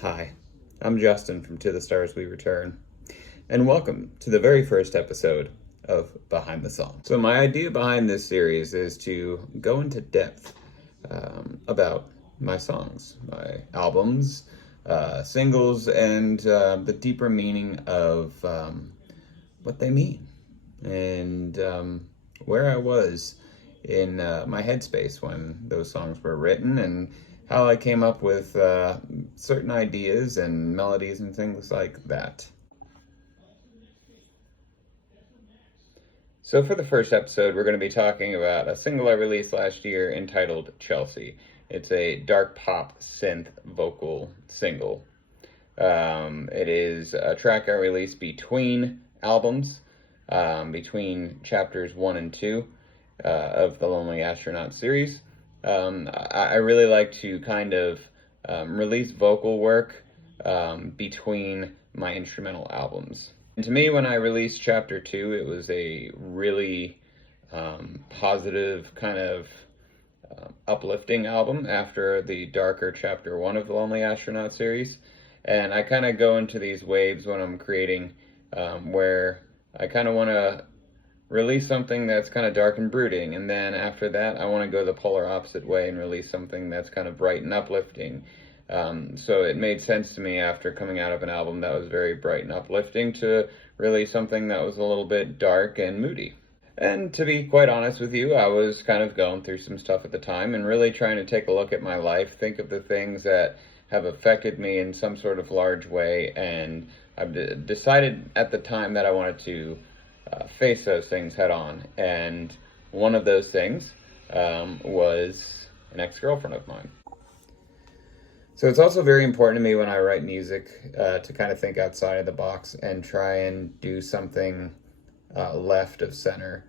Hi, I'm Justin from To the Stars We Return, and welcome to the very first episode of Behind the Song. So, my idea behind this series is to go into depth about my songs, my albums, singles, and the deeper meaning of what they mean and where I was in my headspace when those songs were written and how I came up with certain ideas and melodies and things like that. So, for the first episode, we're going to be talking about a single I released last year entitled Chelsea. It's a dark pop synth vocal single. It is a track I released between albums, between chapters 1 and 2 of the Lonely Astronaut series. I really like to kind of release vocal work between my instrumental albums. And to me, when I released chapter 2, it was a really positive, kind of uplifting album after the darker chapter 1 of the Lonely Astronaut series. And I kind of go into these waves when I'm creating where I kind of want to release something that's kind of dark and brooding, and then after that I want to go the polar opposite way and release something that's kind of bright and uplifting. So it made sense to me after coming out of an album that was very bright and uplifting to release something that was a little bit dark and moody. And to be quite honest with you, I was kind of going through some stuff at the time and really trying to take a look at my life, think of the things that have affected me in some sort of large way, and I've decided at the time that I wanted to face those things head on. And one of those things was an ex-girlfriend of mine. So it's also very important to me when I write music to kind of think outside of the box and try and do something left of center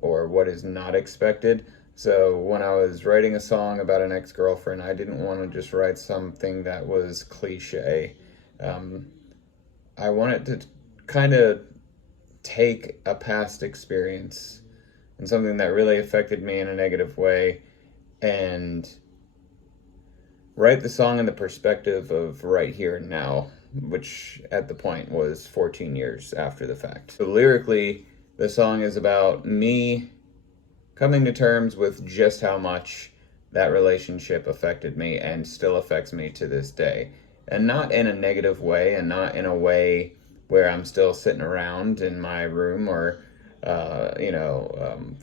or what is not expected. So when I was writing a song about an ex-girlfriend, I didn't want to just write something that was cliche. I wanted to kind of take a past experience and something that really affected me in a negative way and write the song in the perspective of right here and now, which at the point was 14 years after the fact. So lyrically, the song is about me coming to terms with just how much that relationship affected me and still affects me to this day. And not in a negative way, and not in a way where I'm still sitting around in my room or,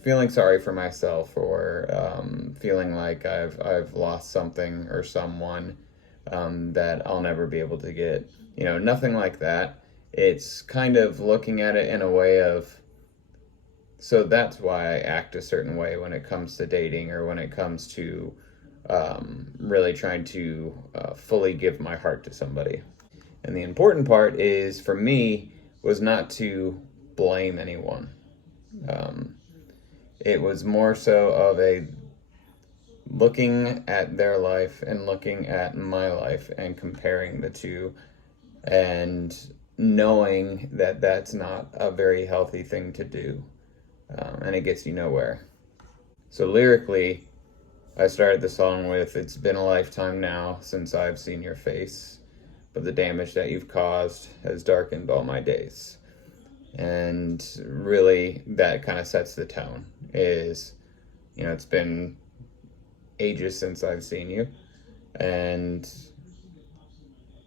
feeling sorry for myself or feeling like I've lost something or someone that I'll never be able to get. Nothing like that. It's kind of looking at it in a way of, so that's why I act a certain way when it comes to dating or when it comes to really trying to fully give my heart to somebody. And the important part is, for me, was not to blame anyone. It was more so of a looking at their life and looking at my life and comparing the two and knowing that that's not a very healthy thing to do. And it gets you nowhere. So lyrically, I started the song with, "It's been a lifetime now since I've seen your face, but the damage that you've caused has darkened all my days." And really, that kind of sets the tone. It's been ages since I've seen you, and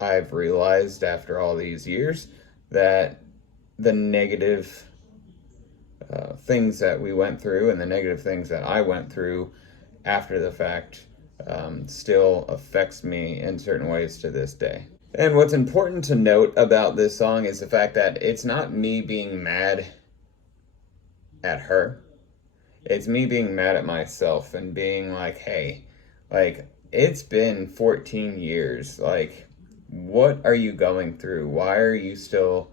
I've realized after all these years that the negative things that we went through and the negative things that I went through after the fact still affects me in certain ways to this day. And what's important to note about this song is the fact that it's not me being mad at her. It's me being mad at myself and being like, hey, like, it's been 14 years. Like, what are you going through? Why are you still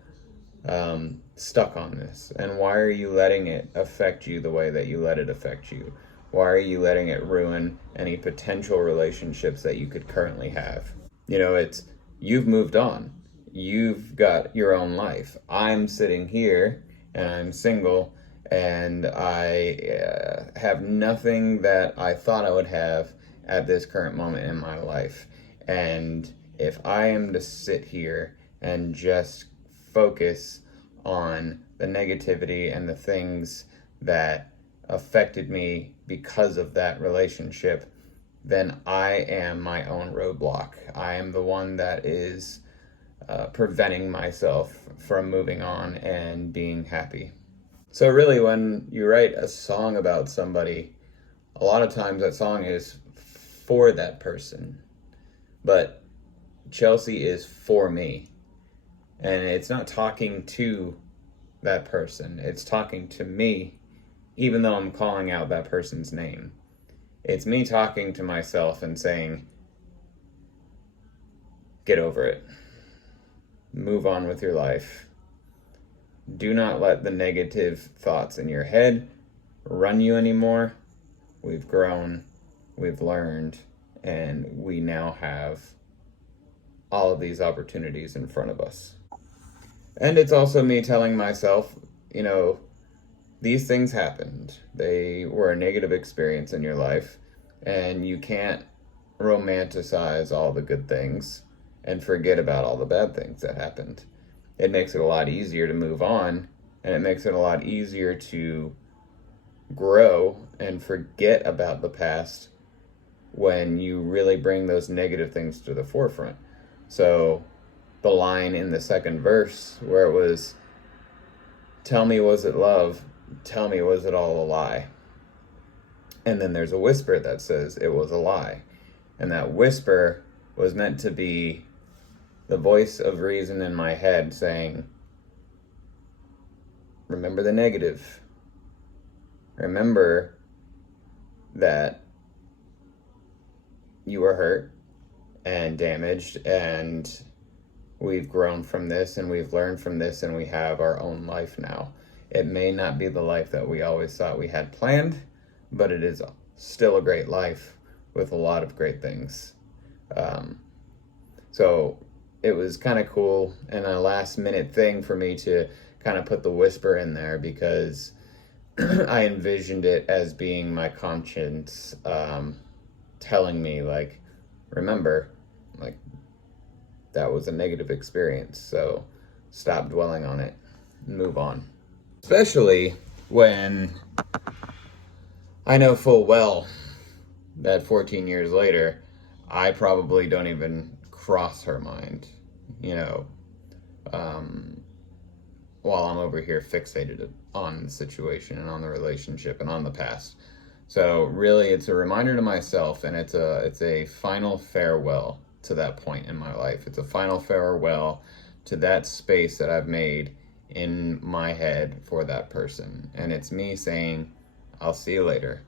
stuck on this? And why are you letting it affect you the way that you let it affect you? Why are you letting it ruin any potential relationships that you could currently have? You've moved on. You've got your own life. I'm sitting here and I'm single and I have nothing that I thought I would have at this current moment in my life. And if I am to sit here and just focus on the negativity and the things that affected me because of that relationship, then I am my own roadblock. I am the one that is preventing myself from moving on and being happy. So really, when you write a song about somebody, a lot of times that song is for that person. But Chelsea is for me. And it's not talking to that person. It's talking to me, even though I'm calling out that person's name. It's me talking to myself and saying, get over it. Move on with your life. Do not let the negative thoughts in your head run you anymore. We've grown, we've learned, and we now have all of these opportunities in front of us. And it's also me telling myself, these things happened. They were a negative experience in your life, and you can't romanticize all the good things and forget about all the bad things that happened. It makes it a lot easier to move on, and it makes it a lot easier to grow and forget about the past when you really bring those negative things to the forefront. So the line in the second verse where it was, tell me, was it love? Tell me, was it all a lie? And then there's a whisper that says it was a lie. And that whisper was meant to be the voice of reason in my head saying, remember the negative. Remember that you were hurt and damaged, and we've grown from this, and we've learned from this, and we have our own life now. It may not be the life that we always thought we had planned, but it is still a great life with a lot of great things. So it was kind of cool and a last minute thing for me to kind of put the whisper in there, because I envisioned it as being my conscience telling me, like, remember, like, that was a negative experience, so stop dwelling on it and move on. Especially when I know full well that 14 years later, I probably don't even cross her mind, while I'm over here fixated on the situation and on the relationship and on the past. So really, it's a reminder to myself, and it's a final farewell to that point in my life. It's a final farewell to that space that I've made in my head for that person. And it's me saying, I'll see you later.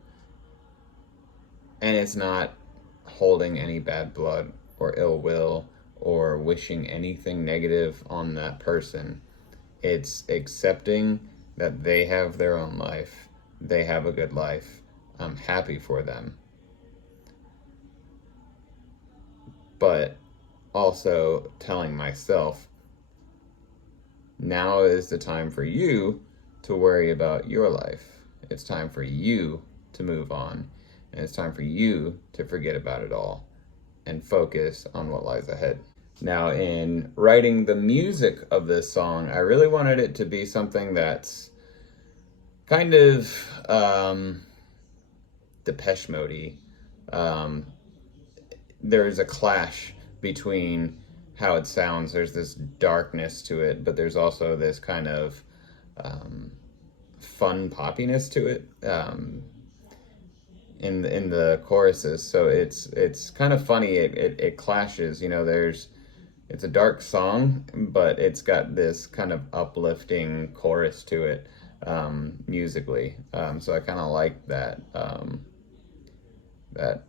And it's not holding any bad blood or ill will or wishing anything negative on that person. It's accepting that they have their own life. They have a good life. I'm happy for them. But also telling myself, now is the time for you to worry about your life. It's time for you to move on. And it's time for you to forget about it all and focus on what lies ahead. Now, in writing the music of this song, I really wanted it to be something that's kind of Depeche Mode-y. There's a clash between how it sounds. There's this darkness to it, but there's also this kind of fun poppiness to it in the choruses. So it's kind of funny. It clashes. It's a dark song, but it's got this kind of uplifting chorus to it musically. So I kind of like that that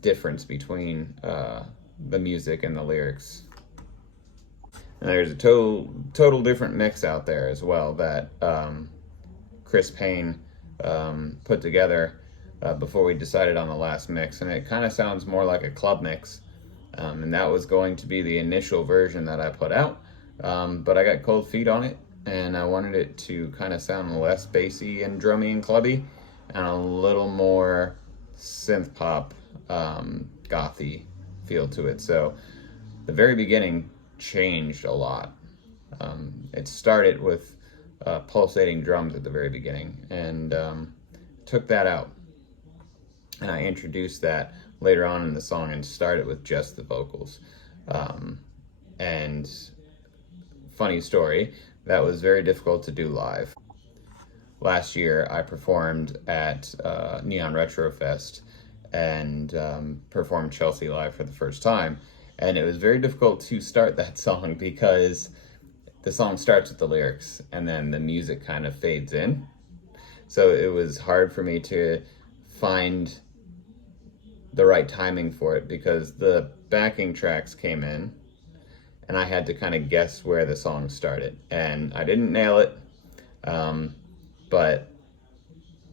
difference between the music and the lyrics. And there's a total different mix out there as well that Chris Payne put together before we decided on the last mix, and it kind of sounds more like a club mix. And that was going to be the initial version that I put out, but I got cold feet on it, and I wanted it to kind of sound less bassy and drummy and clubby, and a little more synth pop, gothy feel to it. So the very beginning changed a lot. It started with pulsating drums at the very beginning, and took that out. And I introduced that later on in the song and started with just the vocals. And funny story, that was very difficult to do live. Last year, I performed at Neon Retro Fest and performed Chelsea live for the first time. And it was very difficult to start that song because the song starts with the lyrics and then the music kind of fades in. So it was hard for me to find the right timing for it because the backing tracks came in and I had to kind of guess where the song started. And I didn't nail it, but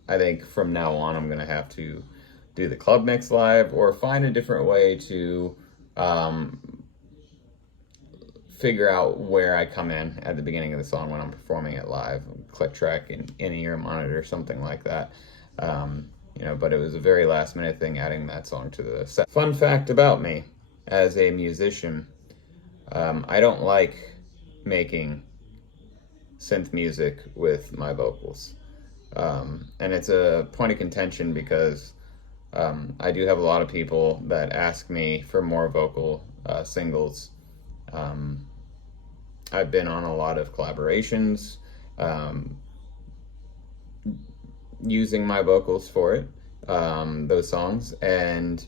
I think from now on I'm gonna have to do the club mix live or find a different way to figure out where I come in at the beginning of the song when I'm performing it live, click track in ear monitor, something like that. But it was a very last minute thing adding that song to the set. Fun fact about me as a musician, I don't like making synth music with my vocals. And it's a point of contention because I do have a lot of people that ask me for more vocal singles. I've been on a lot of collaborations using my vocals for it, those songs, and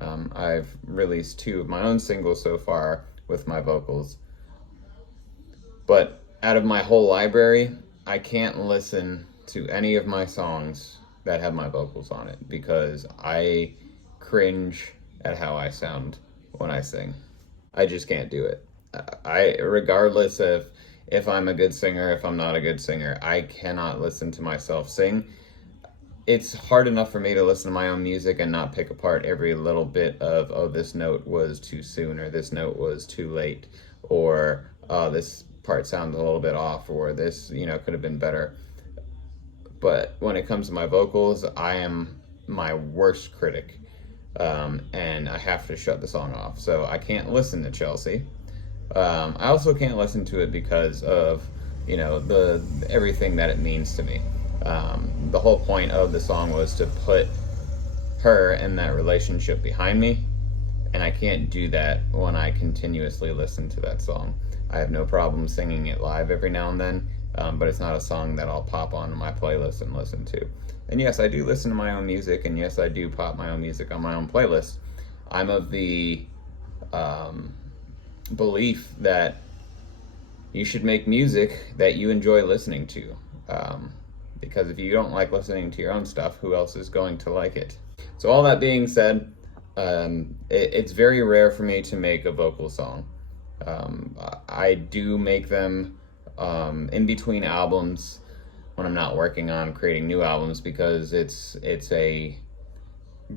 I've released 2 of my own singles so far with my vocals. But out of my whole library, I can't listen to any of my songs that have my vocals on it because I cringe at how I sound when I sing. I just can't do it. Regardless of if I'm a good singer, if I'm not a good singer, I cannot listen to myself sing. It's hard enough for me to listen to my own music and not pick apart every little bit of, oh, this note was too soon, or this note was too late, or this part sounds a little bit off, or this, could have been better. But when it comes to my vocals, I am my worst critic, and I have to shut the song off. So I can't listen to Chelsea. I also can't listen to it because of, everything that it means to me. The whole point of the song was to put her and that relationship behind me, and I can't do that when I continuously listen to that song. I have no problem singing it live every now and then, but it's not a song that I'll pop onto my playlist and listen to. And yes, I do listen to my own music, and yes, I do pop my own music on my own playlist. I'm of the belief that you should make music that you enjoy listening to. Because if you don't like listening to your own stuff, who else is going to like it? So all that being said, it's very rare for me to make a vocal song. I do make them in between albums when I'm not working on creating new albums because it's a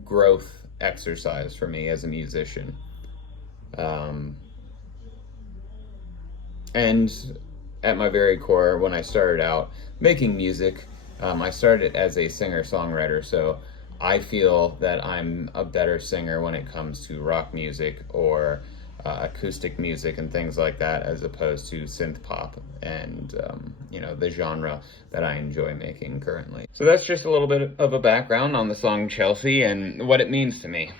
growth exercise for me as a musician. And at my very core, when I started out making music, I started as a singer-songwriter, so I feel that I'm a better singer when it comes to rock music or acoustic music and things like that, as opposed to synth pop and the genre that I enjoy making currently. So that's just a little bit of a background on the song Chelsea and what it means to me.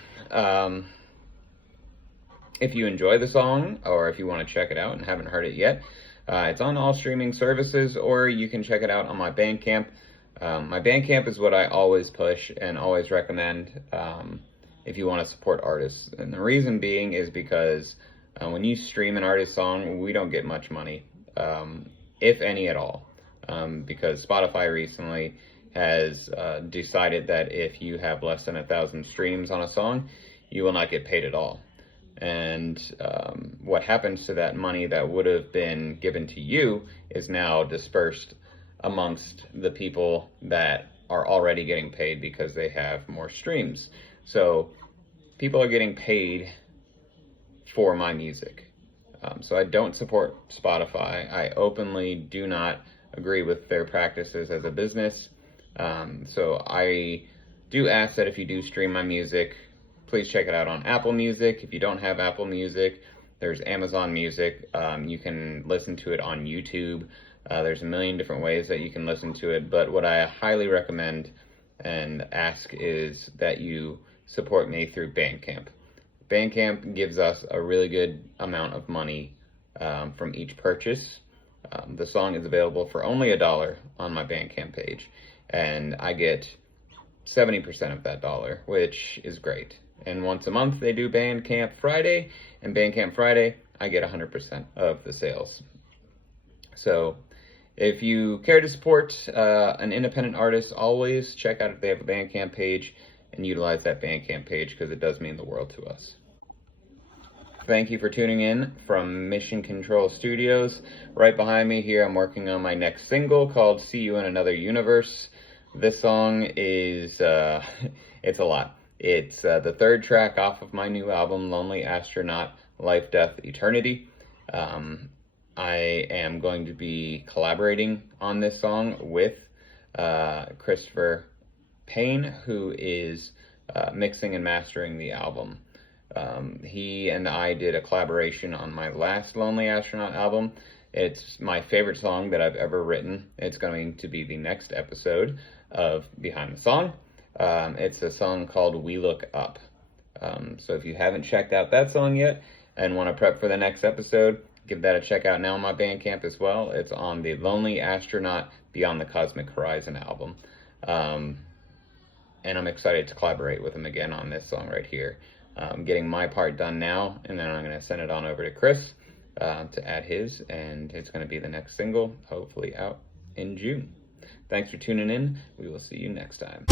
If you enjoy the song, or if you want to check it out and haven't heard it yet, it's on all streaming services, or you can check it out on my Bandcamp. My Bandcamp is what I always push and always recommend if you want to support artists. And the reason being is because when you stream an artist's song, we don't get much money, if any at all, because Spotify recently has decided that if you have less than 1,000 streams on a song, you will not get paid at all. And what happens to that money that would have been given to you is now dispersed amongst the people that are already getting paid because they have more streams. So people are getting paid for my music. So I don't support Spotify. I openly do not agree with their practices as a business. So I do ask that if you do stream my music, please check it out on Apple Music. If you don't have Apple Music, There's Amazon Music. You can listen to it on YouTube. There's a million different ways that you can listen to it, but what I highly recommend and ask is that you support me through Bandcamp. Bandcamp gives us a really good amount of money from each purchase. The song is available for only $1 on my Bandcamp page, and I get 70% of that dollar, which is great. And once a month they do Bandcamp Friday, and Bandcamp Friday I get 100% of the sales. So if you care to support an independent artist, always check out if they have a Bandcamp page and utilize that Bandcamp page, because it does mean the world to us. Thank you for tuning in from Mission Control Studios. Right behind me here, I'm working on my next single called See You in Another Universe. This song is, it's a lot. It's the third track off of my new album, Lonely Astronaut, Life, Death, Eternity. I am going to be collaborating on this song with Christopher Payne, who is mixing and mastering the album. He and I did a collaboration on my last Lonely Astronaut album. It's my favorite song that I've ever written. It's going to be the next episode of Behind the Song. It's a song called We Look Up. So if you haven't checked out that song yet and want to prep for the next episode, give that a check out now on my Bandcamp as well. It's on the Lonely Astronaut Beyond the Cosmic Horizon album. And I'm excited to collaborate with him again on this song right here. I'm getting my part done now, and then I'm going to send it on over to Chris to add his, and it's going to be the next single, hopefully out in June. Thanks for tuning in. We will see you next time.